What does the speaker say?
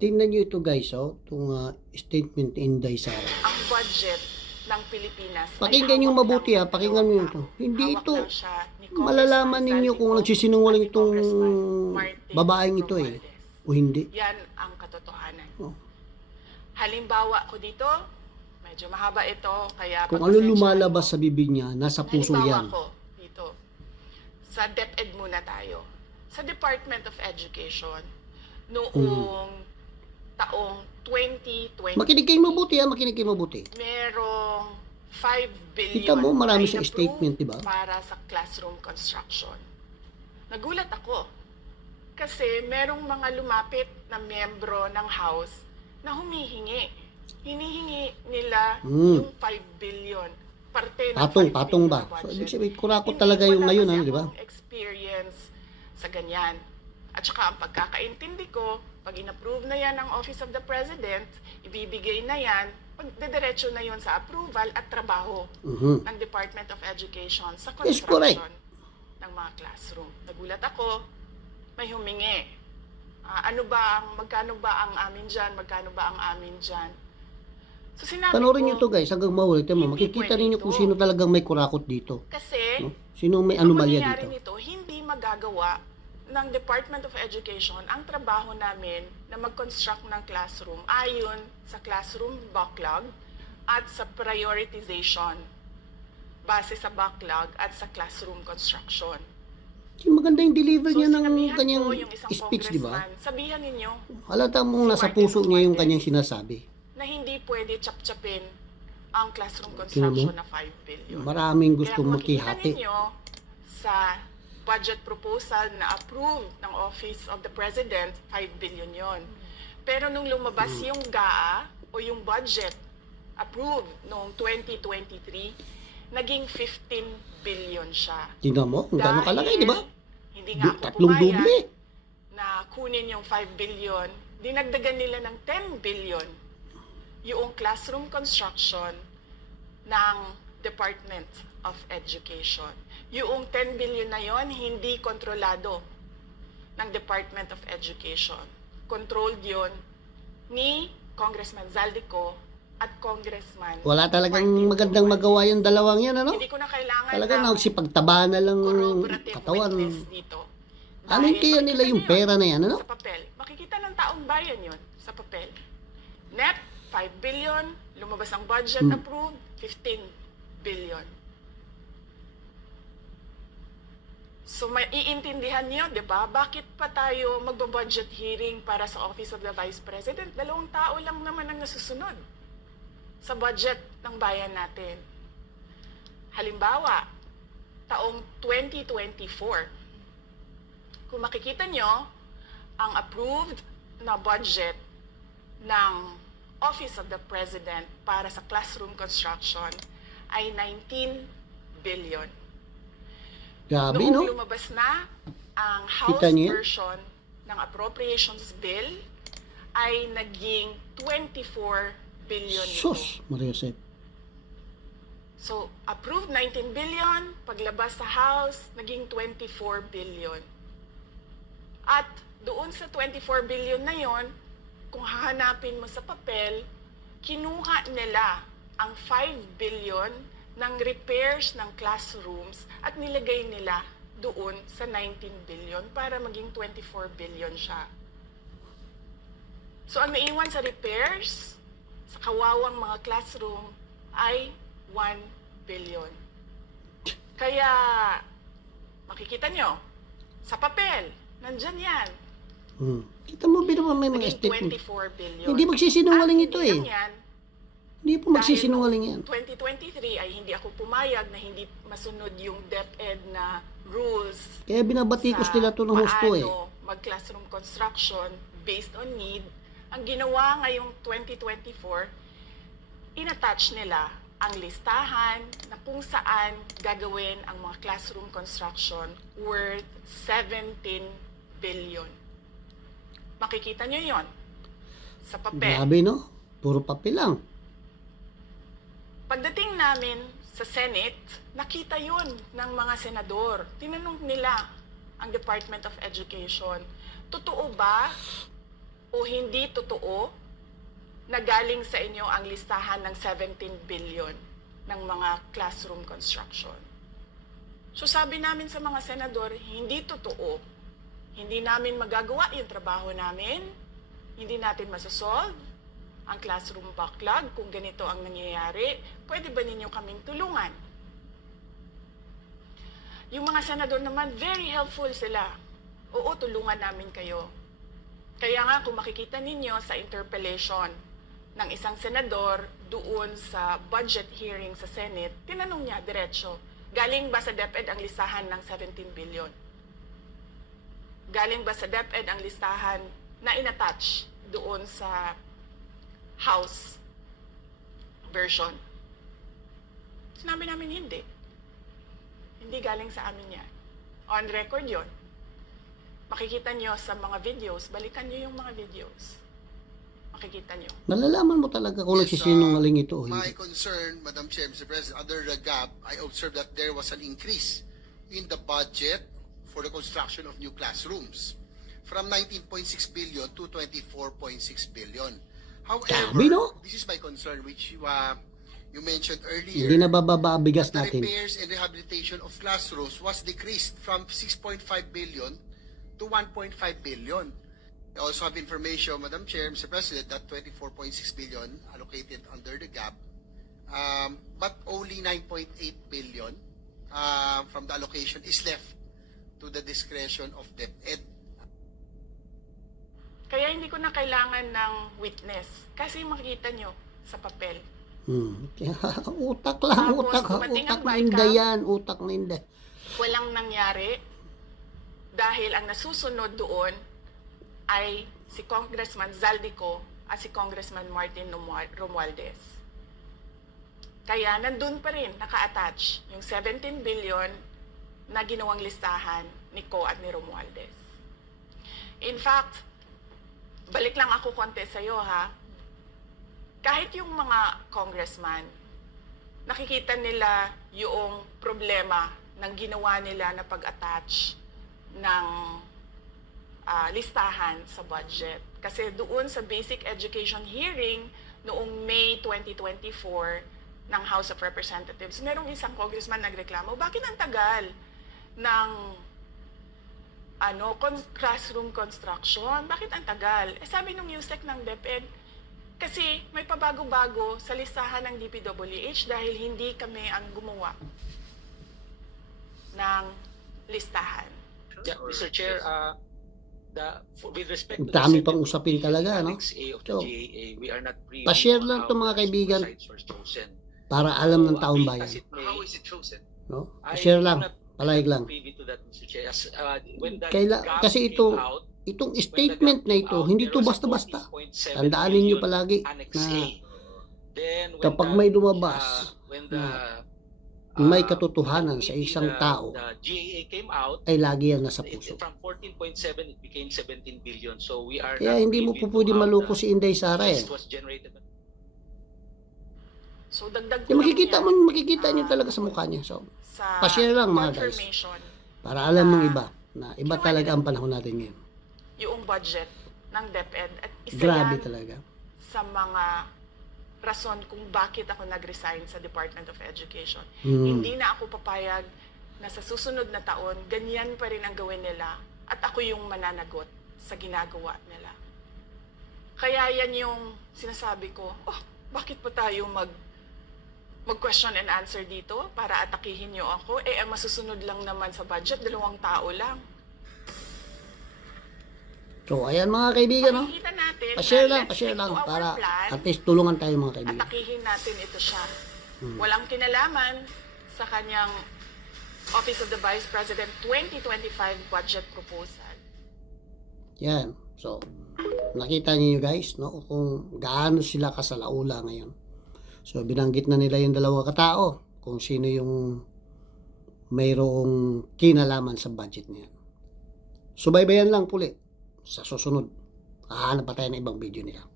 Tingnan nyo ito guys, oh. Itong ah, statement ni Inday Sara. ang budget ng Pilipinas. Pakinggan hawak mabuti lang ah. Pakinggan ng ito. Hindi ito. Malalaman ninyo kung nagsisinungaling itong babaeng ito eh. O hindi. Yan ang katotohanan. Oh. Halimbawa ko dito, medyo mahaba ito, kaya Kung ano lumalabas sa bibig niya, nasa puso Halimbawa yan. ko dito, sa DepEd muna tayo. Sa Department of Education, noong Hmm. Taong 2020, Makinig kayo mabuti ah. Makinig kayo mabuti. merong 5 billion Kita mo, marami siyang statement, di ba? Para sa classroom construction. Nagulat ako. Kasi merong mga lumapit na miyembro ng House na humihingi. Hinihingi nila Hmm. yung 5 billion. Parte ng Patong, 5 patong ba? So, budget. ibig sabihin, kurakot talaga yung ngayon, ano, di ba? experience sa ganyan. At saka ang pagkakaintindi ko, pag in-approve na yan ng Office of the President, ibibigay na yan, pagdediretso na yon sa approval at trabaho Mhm. ng Department of Education sa construction ng mga classroom. Nagulat ako, may humingi. Ah, ano ba ang, magkano ba ang amin dyan, magkano ba ang amin dyan. So sinabi Panoorin ko, nyo to guys, hanggang mo. Hindi Makikita ninyo kung sino talagang may kurakot dito. kasi No? Sino may anomalya dito. nito, hindi magagawa ng Department of Education ang trabaho namin na mag-construct ng classroom ayon sa classroom backlog at sa prioritization base sa backlog at sa classroom construction. Yung maganda yung deliver niya ng kanyang speech, di ba? Sabihan ninyo Halata mong Si nasa Martin puso niya yung kanyang sinasabi. na hindi pwede chap-chapin ang classroom construction na 5 billion. Maraming gustong Kaya makihati. ninyo sa budget proposal na approved ng Office of the President, 5 billion yon. Pero nung lumabas Hmm. yung GAA o yung budget approved noong 2023, naging 15 billion siya. Tingnan mo, kung gaano kalaki, di ba? Hindi nga ako Tatlong pumayag doble. na kunin yung 5 billion, dinagdagan nila ng 10 billion yung classroom construction ng Department of Education. Yung 10 billion na yon hindi kontrolado ng Department of Education. Controlled yon ni Congressman Zaldico at Congressman Wala talagang Martin magandang magawa yung dalawang yan, ano? Hindi ko na kailangan Talagang ng nagsipagtaba na lang katawan. dito. Ano yung kaya nila yung pera na yan, ano? Sa papel. Makikita ng taong bayan yon sa papel. NEP, 5 billion. Lumabas ang budget Hmm. approved, 15 billion. So may iintindihan niyo, 'di ba? Bakit pa tayo magbo-budget hearing para sa Office of the Vice President? Dalawang tao lang naman ang nasusunod sa budget ng bayan natin. Halimbawa, taong 2024, kung makikita nyo, ang approved na budget ng Office of the President para sa classroom construction ay 19 billion. Grabe, Noong no? lumabas na ang House Kita niyo yan? version ng Appropriations Bill ay naging 24 billion ito. Sus, Maria Josep. So, approved 19 billion, paglabas sa House, naging 24 billion. At doon sa 24 billion na yon, kung hahanapin mo sa papel, kinuha nila ang 5 billion ng repairs ng classrooms at nilagay nila doon sa 19 billion para maging 24 billion siya. So, ang naiwan sa repairs, sa kawawang mga classroom, ay 1 billion. Kaya, makikita nyo, sa papel, nandyan yan. Hmm. Kita mo, ba naman may mga statement. 24 billion. Hindi magsisinungaling ito eh. yan, Hindi po magsisinungaling yan. 2023 ay hindi ako pumayag na hindi masunod yung DepEd na rules Kaya binabatikos nila to ng husto eh. mag-classroom construction based on need. Ang ginawa ngayong 2024, inattach nila ang listahan na kung saan gagawin ang mga classroom construction worth 17 billion. Makikita nyo yon sa papel. Grabe, no? Puro papel lang. Pagdating namin sa Senate, nakita yun ng mga senador. Tinanong nila ang Department of Education, totoo ba o hindi totoo na galing sa inyo ang listahan ng 17 billion ng mga classroom construction. So sabi namin sa mga senador, hindi totoo. Hindi namin magagawa yung trabaho namin. Hindi natin masasolve ang classroom backlog kung ganito ang nangyayari. Pwede ba ninyo kaming tulungan? Yung mga senador naman, very helpful sila. Oo, tulungan namin kayo. Kaya nga, kung makikita ninyo sa interpellation ng isang senador doon sa budget hearing sa Senate, tinanong niya diretso, galing ba sa DepEd ang listahan ng 17 billion? Galing ba sa DepEd ang listahan na inattach doon sa House version? Sinabi namin hindi. Hindi galing sa amin yan. On record yon. Makikita nyo sa mga videos, balikan nyo yung mga videos. Makikita nyo. Malalaman mo talaga kung Yes, nagsisinungaling ito o My hindi. concern, Madam Chair, Mr. President, under the gap, I observed that there was an increase in the budget for the construction of new classrooms from 19.6 billion to 24.6 billion. However, Dami, no? this is my concern, which uh, you mentioned Hindi earlier. na bababa ang bigas the natin. repairs and rehabilitation of classrooms was decreased from 6.5 billion to 1.5 billion. I also have information, Madam Chair, Mr. President, that 24.6 billion allocated under the gap, um, but only 9.8 billion uh, from the allocation is left to the discretion of DepEd. Kaya hindi ko na kailangan ng witness. Kasi makikita nyo sa papel. Hmm. utak lang, Tapos, utak. dumating Utak ang na bike yan. Utak na inda. Walang nangyari dahil ang nasusunod doon ay si Congressman Zaldico at si Congressman Martin Romual- Romualdez. Kaya nandun pa rin, naka-attach yung 17 billion na ginawang listahan ni Co at ni Romualdez. In fact, balik lang ako konti sa'yo ha. Kahit yung mga congressman, nakikita nila yung problema ng ginawa nila na pag-attach ng ah, listahan sa budget. Kasi doon sa basic education hearing noong May 2024 ng House of Representatives, merong isang congressman nagreklamo, bakit ang tagal ng ano, con- classroom construction? Bakit ang tagal? Eh sabi nung USEC ng DepEd, kasi may pabago-bago sa listahan ng DPWH dahil hindi kami ang gumawa ng listahan. Yeah, Mr. Chair, uh, the, for- with respect to dami pang usapin talaga, no? Annex A of the So, GAA, we are not privy pa-share on lang how to mga the kaibigan. sites were chosen. Para alam ng So, taong bayan. as it may, How is it chosen? No? I Share lang. not Palayag lang. privy to that, Mr. Chair. As, uh, when that Kaila- kasi ito, out, Itong statement na ito, out, hindi to basta-basta. 14.7 Tandaan ninyo palagi na. Then, kapag may lumabas uh, when the, may uh, katotohanan sa isang tao, The GAA came out, ay lagi yan nasa puso. From 14.7, it became 17 billion. So we are Kaya hindi mo po pwede maluko si Inday Sara eh. So dagdag ko Yung makikita mo, makikita niyo Ah. talaga sa mukha niya. So, sa pa-share lang, mga guys. para alam ng iba na iba talaga ang panahon natin ngayon. yung budget ng DepEd at isa Grabe yan talaga. sa mga rason kung bakit ako nag-resign sa Department of Education. Hmm. Hindi na ako papayag na sa susunod na taon, ganyan pa rin ang gawin nila at ako yung mananagot sa ginagawa nila. Kaya yan yung sinasabi ko, oh, bakit pa tayo mag mag-question and answer dito para atakihin niyo ako? Eh, ang masusunod lang naman sa budget, dalawang tao lang. So, ayan mga kaibigan, no? Makikita natin Pa-share na lang, let's pa-share stick lang to our para plan. at least tulungan tayo mga kaibigan. atakihin natin ito siya. Hmm. Walang kinalaman sa kanyang Office of the Vice President 2025 budget proposal. Yan. So, nakita niyo guys, no? Kung gaano sila kasalaula ngayon. So, binanggit na nila yung dalawa katao kung sino yung mayroong kinalaman sa budget niya. Subaybayan lang puli sa susunod. Hahanap pa tayo ng ibang video nila.